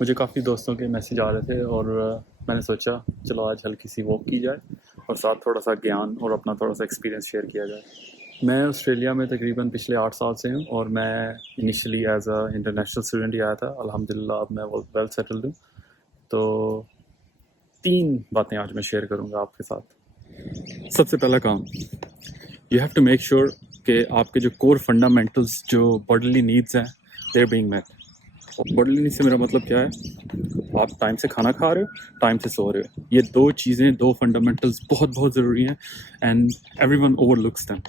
مجھے کافی دوستوں کے میسیج آ رہے تھے اور میں نے سوچا چلو آج ہلکی سی واک کی جائے اور ساتھ تھوڑا سا گیان اور اپنا تھوڑا سا ایکسپیرینس شیئر کیا جائے. میں آسٹریلیا میں تقریباً پچھلے 8 سال سے ہوں اور میں initially as a international student ہی آیا تھا. الحمدللہ اب میں ویل سیٹلڈ ہوں. تو 3 باتیں آج میں شیئر کروں گا آپ کے ساتھ. سب سے پہلا کام، you have to make sure کہ آپ کے جو کور فنڈامنٹلز جو باڈیلی نیڈز ہیں they are being met. Bodily needs سے میرا مطلب کیا ہے؟ آپ ٹائم سے کھانا کھا رہے ہو، ٹائم سے سو رہے ہو. یہ 2 چیزیں، 2 فنڈامنٹلز بہت بہت ضروری ہیں and everyone overlooks them.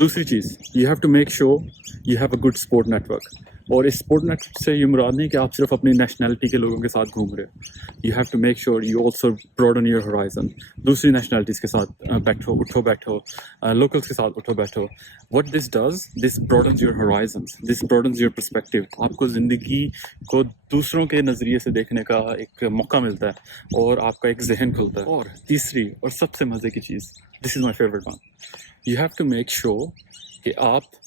دوسری چیز، you have to make sure you have a good support network. اور اس سپورٹ نیٹ ورک سے یہ مراد نہیں کہ آپ صرف اپنی نیشنلٹی کے لوگوں کے ساتھ گھوم رہے ہو. You have to make sure you also broaden your horizon. دوسری نیشنلٹیز کے ساتھ بیٹھو، لوکلس کے ساتھ اٹھو بیٹھو. What this does, this broadens your horizons, this broadens your perspective. آپ کو زندگی کو دوسروں کے نظریے سے دیکھنے کا ایک موقع ملتا ہے اور آپ کا ایک ذہن کھلتا ہے. اور تیسری اور سب سے مزے کی چیز، this is my favourite one, you have to make sure کہ آپ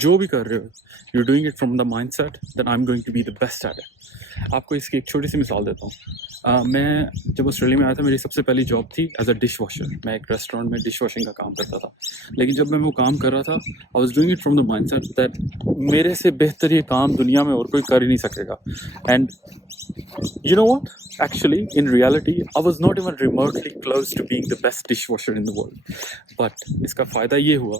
جو بھی کر رہے ہو you doing it from the mindset that I am going to be the best at it. آپ کو اس کی ایک چھوٹی سی مثال دیتا ہوں. میں جب آسٹریلیا میں آیا تھا میری سب سے پہلی جاب تھی ایز اے ڈش واشر. میں ایک ریسٹورینٹ میں ڈش واشنگ کا کام کرتا تھا. لیکن جب میں وہ کام کر رہا تھا I was doing it from the mindset that میرے سے بہتر یہ کام دنیا میں اور کوئی کر ہی نہیں سکے گا. And you know what? Actually, in reality, I was not even remotely close to being the best dishwasher in the world. But اس کا فائدہ یہ ہوا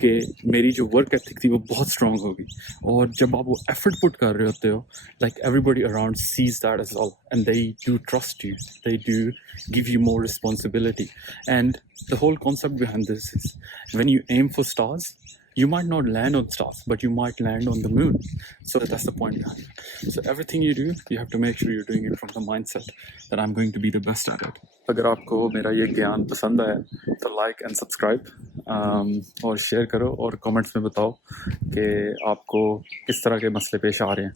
کہ میری جو ورک ایتھک تھی وہ بہت اسٹرانگ ہوگی. اور جب آپ وہ ایفرٹ پٹ کر رہے ہوتے ہو، like everybody around says that as well and they do trust you, they do give you more responsibility. And the whole concept behind this is when you aim for stars, you might not land on stars, but you might land on the moon. So that's the point behind it. So everything you do, you have to make sure you're doing it from the mindset that I'm going to be the best at it. اگر آپ کو میرا یہ گیان پسند آیا تو like and subscribe اور share کرو اور کمنٹس میں بتاؤ کہ آپ کو کس طرح کے مسئلے پیش آ رہے ہیں.